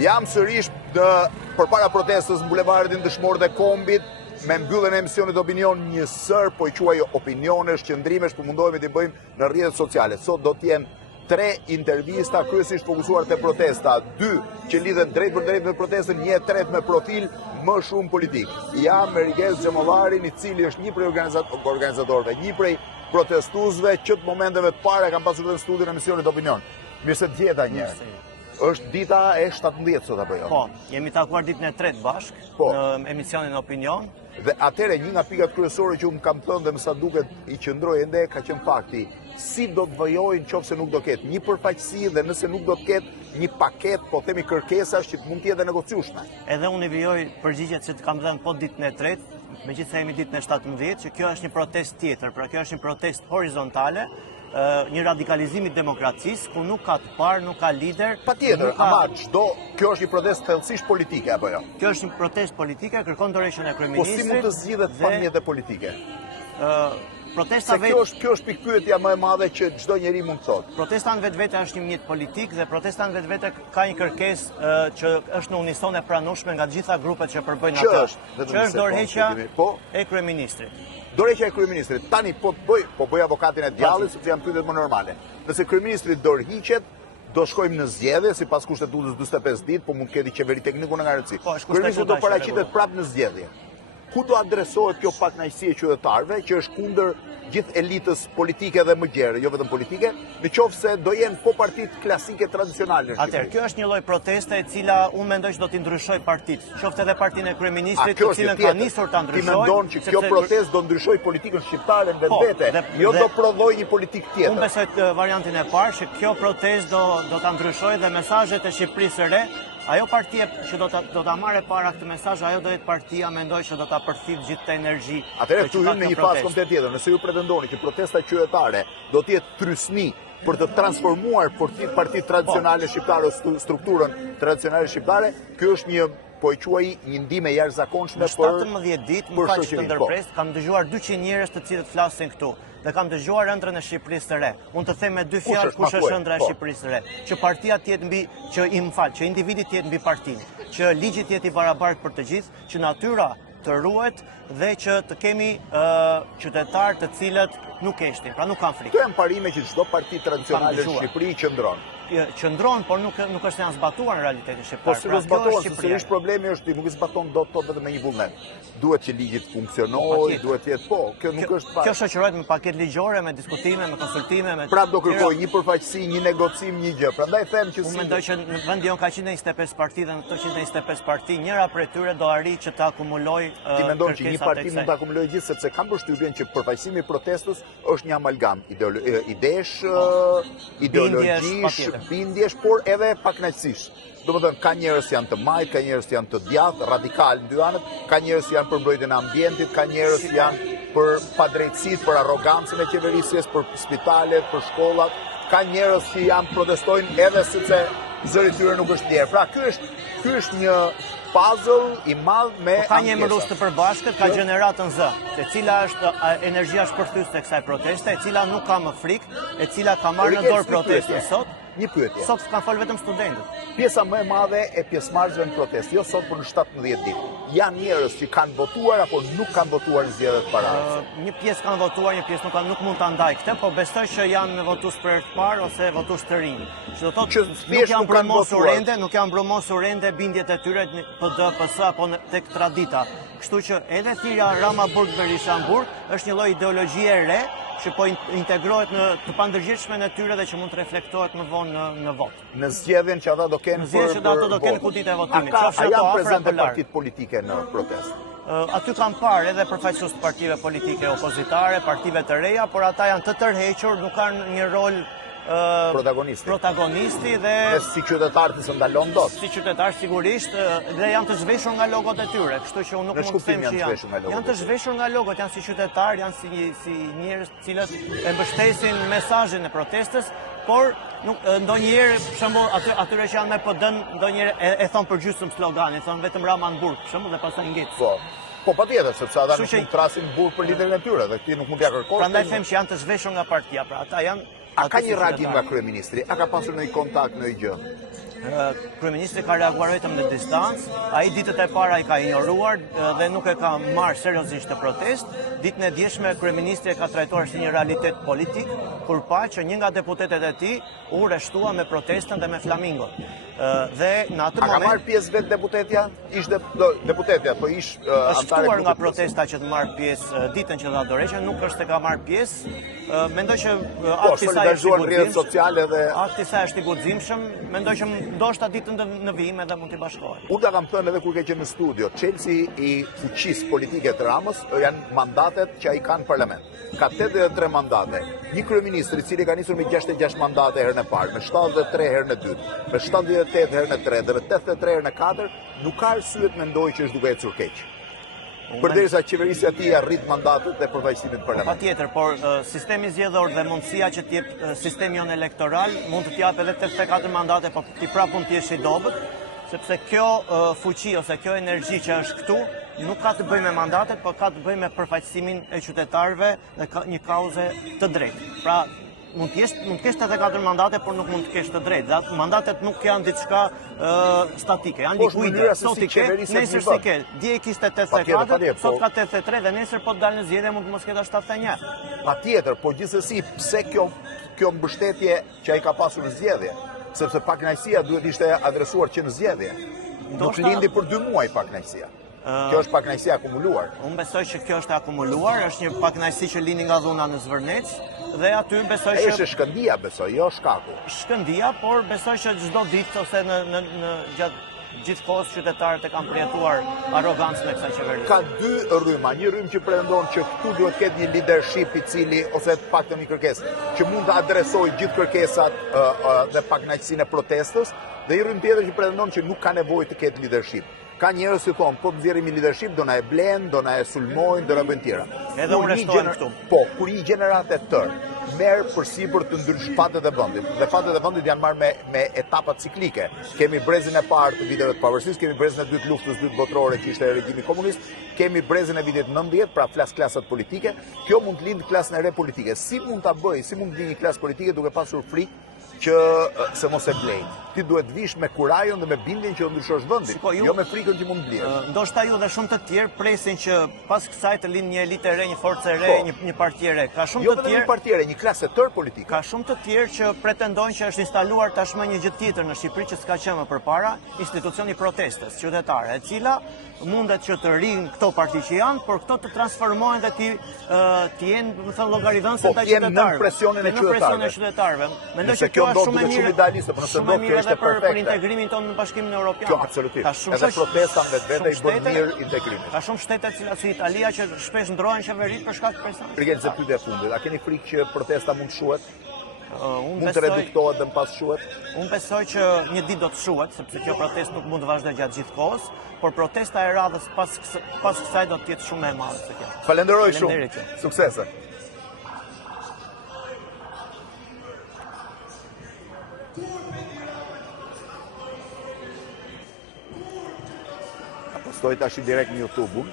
Jam sërish përpara protestës në bulevardin Dëshmorët e Kombit, me mbylljen e emisionit opinion njësër, po i quaj opinionesh, qëndrimesh, po mundohemi të bëjmë në rrjetet sociale. Sot do t'jenë 3 intervista kryesisht fokusuar te protesta, 2 që lidhen drejt për drejt me protestën, 1/3 me profil më shumë politik. Jam me Riges Xhemollarin, i cili është një prej organizatorëve, një prej protestuesve që të momenteve të para kanë pasur në studion e emisionit opinion. Mirë se t'gjeta një. Është dita e 17 sot apo jo? Po, jemi takuar ditën e 3 bashkë në emisionin opinion. Dhe atëre një nga pikat kryesore që më kam thënë dhe më sa duket i qëndroj ende ka qenë fakti si do të vëjojnë qofse nuk do ketë një përfaqësi dhe nëse nuk do të ketë një paket, po themi kërkesash që mund të jetë negociueshme. Edhe unë i vijoj përgjigjet që të kam dhënë po ditën e 3, megjithëse jemi ditën e 17, që kjo është një protestë tjetër, pra kjo është një protestë horizontale, një radikalizim i demokracisë, ku nuk ka të parë, nuk ka lider. Patjetër, ama kjo është një protestë thellësisht politike apo jo? Kjo është një protestë politike, kërkon dorëshën e kryeministrit. Po si mund të zgjidhet pa mjete politike? Protesta kjo është pikpyetja më e madhe që çdo njeri mund të thotë. Protesta në vetvete është një mjet politik dhe protesta në vetvete ka një kërkesë që është në unison e pranueshme nga të gjitha grupet që përbëjnë atë. Që është dorëheqja e kryeministrit. Dorëheqja e kryeministrit. Tani po bëj avokatin e djallit sepse janë pyetje më normale. Nëse kryeministri dorëhiqet, do shkojmë në zgjedhje sipas kushtetutës 45 ditë, po mund të ketë qeveri tekniku në garanci. Kryeministri do paraqitet prapë në zgjedhje. Ku do adresohet kjo pakënaqësi e qytetarëve që është kundër gjithë elitës politike dhe më gjerë, jo vetëm politike, në qoftë se do jenë po partitë klasike tradicionale. Atëherë, kjo është një lloj proteste e cila unë mendoj që do t'i ndryshoj partitë, qoftë edhe partinë e kryeministrit, të cilën ka nisur ta ndryshojë. Ti mendon që kjo protestë do ndryshoj politikën shqiptare vetvete, jo do prodhoj një politikë tjetër. Unë besoj të variantin e parë që kjo protestë do ta ndryshojë dhe mesazhet e Shqipërisë së re. Ajo partia që do ta marrë para këtë mesazh, ajo do jetë partia, mendoj që do ta përfit gjithë të energji. Atëherë këtu hymë në një fazë komplet tjetër. Nëse ju pretendoni që protesta qytetare do të jetë trysni për të transformuar partitë tradicionale shqiptare, strukturën tradicionale shqiptare, ky është një po e quaj një ndihmë e jashtëzakonshme për 17 ditë më fal të ndërpres, kam dëgjuar 200 njerëz të cilët flasin këtu. Dhe kam dëgjuar ëndrrën e Shqipërisë së re. Unë të them me 2 fjalë kush është ëndra e Shqipërisë së re. Që partia të jetë mbi, që individi të jetë mbi partinë, që ligji të jetë i barabartë për të gjithë, që natyra të ruhet dhe që të kemi qytetarë të cilët nuk heshtin, pra nuk kanë frikë. Këto janë parime që çdo parti tradicionale në Shqipëri qëndron, por nuk është se janë zbatuar në realitetin shqiptar. Po si do zbatohen, sërish problemi është ti nuk i zbaton dot vetëm me një vullnet. Duhet që ligji të funksionojë, duhet të jetë kjo nuk është Kjo shoqërohet me paketë ligjore, me diskutime, me konsultime, me prapë do kërkojë një përfaqësi, një negocim, një gjë. Prandaj them që unë mendoj që në vend jon ka 125 parti dhe në këto 125 parti njëra prej tyre do arrijë që të akumulojë Ti mendon që një parti mund të akumulojë gjithë sepse kam përshtypjen që përfaqësimi i protestës është një amalgam idesh, ideologjish, bindjesh, por edhe pakënaqësish. Domethënë ka njerëz që janë të majt, ka njerëz që janë të djathtë, radikal në dy anët, ka njerëz që janë për mbrojtjen e ambientit, ka njerëz që janë për padrejtësitë, për arrogancën e qeverisjes, për spitalet, për shkollat, ka njerëz që janë protestojnë edhe sepse zëri i tyre nuk është lirë. Pra ky është një puzzle i madh me ka një emërus të përbashkët, ka gjeneratën Z, e cila është energjia shpërthyese e kësaj proteste, e cila nuk ka më frikë, e cila ka marrë në dorë protestën sot. Një pyetje. Sot kanë folë vetëm studentët. Pjesa më e madhe e pjesëmarrësve në protestë, jo sot por në 17 ditë. Janë njerëz që kanë votuar apo nuk kanë votuar në zgjedhjet paraardhëse. Një pjesë kanë votuar, një pjesë nuk mund ta ndaj këtë, po besoj që janë votues për herë të parë ose votues të rinj. Që do thotë nuk janë mbrëmosur ende bindjet e tyre në PD, PS apo tek tradita. Kështu që edhe thirrja Rama-Burg-Berisha-Burg është një lloj ideologjie e re që po integrohet në të pandërgjeshme në tyre dhe që mund të reflektohet më vonë në votë. Në zgjedhjen që ata do kenë kutitë e votimit. A janë prezente partitë politike në protestë? Aty kanë parë edhe përfaqësues të partive politike opozitare, partive të reja, por ata janë të tërhequr, nuk kanë një rol protagonisti dhe si qytetarë të së ndalon dot. Si qytetarë sigurisht dhe janë të zhveshur nga logot e tyre, kështu që unë nuk mund të them që janë të zhveshur nga logot, janë si qytetarë, janë si njerëz të cilët e mbështesin mesazhin e protestës, por ndonjëherë për shembull atyre që janë me PD-n ndonjëherë e thon për gjysmë sloganin, thon vetëm Rama-Burg, për shembull, dhe pastaj ngjet. Po patjetër, sepse ata nuk mund të trasin burg për liderin e tyre dhe këti nuk mund t'ia kërkojnë. Prandaj them që janë të zhveshur nga partia, pra ata janë. A ka një reagim nga kryeministri? A ka pasur ndonjë kontakt, ndonjë gjë? Kryeministri ka reaguar vetëm në distancë, ai ditët e para i ka injoruar dhe nuk e ka marrë seriozisht të protest. Ditën e djeshme kryeministri e ka trajtuar si një realitet politik, kur pa që një nga deputetet e tij u rreshtua me protestën dhe me flamingon. Dhe në atë moment ka marrë pjesë vetë deputetja? Ishte deputetja, po është ftuar nga protesta që të marrë pjesë ditën që dha dorëheqjen, nuk është se ka marrë pjesë. Mendoj që akti i saj është i guximshëm, mendoj që ndoshta ditën në vijim edhe mund t'i bashkohet. Unë ta kam thënë edhe kur ke qenë në studio, çelësi i fuqisë politike të Ramës janë mandatet që ai ka në parlament. Ka 83 mandate. Një kryeministër i cili ka nisur me 66 mandate herën e parë, me 73 herën e dytë, me 78 herën e tretë dhe me 83 herën e katërt, nuk ka arsye të mendojë që është duke ecur keq. Përderisa qeverisja e tij arrit mandatet dhe përfaqësimin në parlament. Patjetër, por sistemi zgjedhor dhe mundësia që të jep sistemi jon elektoral mund të t'jap edhe 84 mandate, por ti prapë mund të jesh i dobët, sepse kjo fuqi ose kjo energji që është këtu nuk ka të bëjë me mandatet, por ka të bëjë me përfaqësimin e qytetarëve dhe një kauze të drejtë. Pra, mund të kesh 84 mandate, por nuk mund të kesh të drejtë. Mandatet nuk janë diçka statike, janë likuide. Sot i ke, nesër si ke. Dje kishte 84, sot ka 83 dhe nesër po të dalë në zgjedhje mund të mos ketë 71. Patjetër, por gjithsesi pse kjo mbështetje që ai ka pasur në zgjedhje? Sepse pakënaqësia duhet ishte adresuar që në zgjedhje. Nuk lindi për 2 muaj pakënaqësia. Kjo është pakënaqësi akumuluar. Unë besoj që kjo është akumuluar, është një pakënaqësi që lindi nga dhuna në Zvërnec dhe aty besoj që është shkëndia, besoj, jo shkaku. Shkëndia, por besoj që çdo ditë ose në gjatë gjithë kohës qytetarët e kanë përjetuar arrogancën e kësaj qeverie. Ka 2 rryma, një rrymë që pretendon që këtu duhet të ketë një leadership i cili ose të paktën një kërkesë që mund të adresojë gjithë kërkesat dhe pakënaqësinë e protestës, dhe një rrymë tjetër që pretendon që nuk ka nevojë të ketë leadership. Ka njerëz që thonë, po të nxjerrim leadership, do na e blen, do na e sulmojnë, do na bëjnë tjera. Edhe unë rrestohem këtu. Po, kur një gjeneratë e tërë merr përsipër të ndryshë fatet e vendit, dhe fatet e vendit janë marrë me etapa ciklike. Kemi brezin e parë të viteve të pavarësisë, kemi brezin e dytë luftës dytë botërore që ishte regjimi komunist, kemi brezin e vitit 90, pra flas klasat politike. Kjo mund të lindë klasën e re politike. Si mund ta bëj, si mund të lindë një klasë politike duke pasur frikë që se mos e blej. Ti duhet vish me kurajon dhe me bindjen që do ndryshosh vendin, jo me frikën që mund blesh. Ndoshta ju dhe shumë të tjerë presin që pas kësaj të lindë një elitë e re, një forcë e re, një parti e re. Ka shumë jo të tjerë, një parti e re, një klasë e tërë politike. Ka shumë të tjerë që pretendojnë që është instaluar tashmë një gjë tjetër në Shqipëri që s'ka qenë më përpara, institucioni protestës qytetare, e cila mundet që të rinë këto parti që janë, por këto të transformohen dhe të jenë, më thënë, llogaridhënëse të qytetarëve. Në presionin e qytetarëve. Mendoj që kjo është shumë e mirë edhe për integrimin tonë në Bashkimin Evropian. Kjo absolutisht. Edhe protesta vetvete i bën mirë integrimin. Ka shumë shtete si Italia që shpesh ndrohen qeveritë për shkak të presionit. Përgjithëse se pyetja e fundit, a keni frikë që protesta mund të shuhet? Mund të reduktohet dhe më pas shuhet? Unë besoj që një ditë do të shuhet, sepse kjo protestë nuk mund të vazhdojë gjatë gjithë kohës, por protesta e radhës pas kësaj do të jetë shumë e madhe se kjo. Falenderoj shumë. Suksese. Postoj tash direkt në YouTube-un.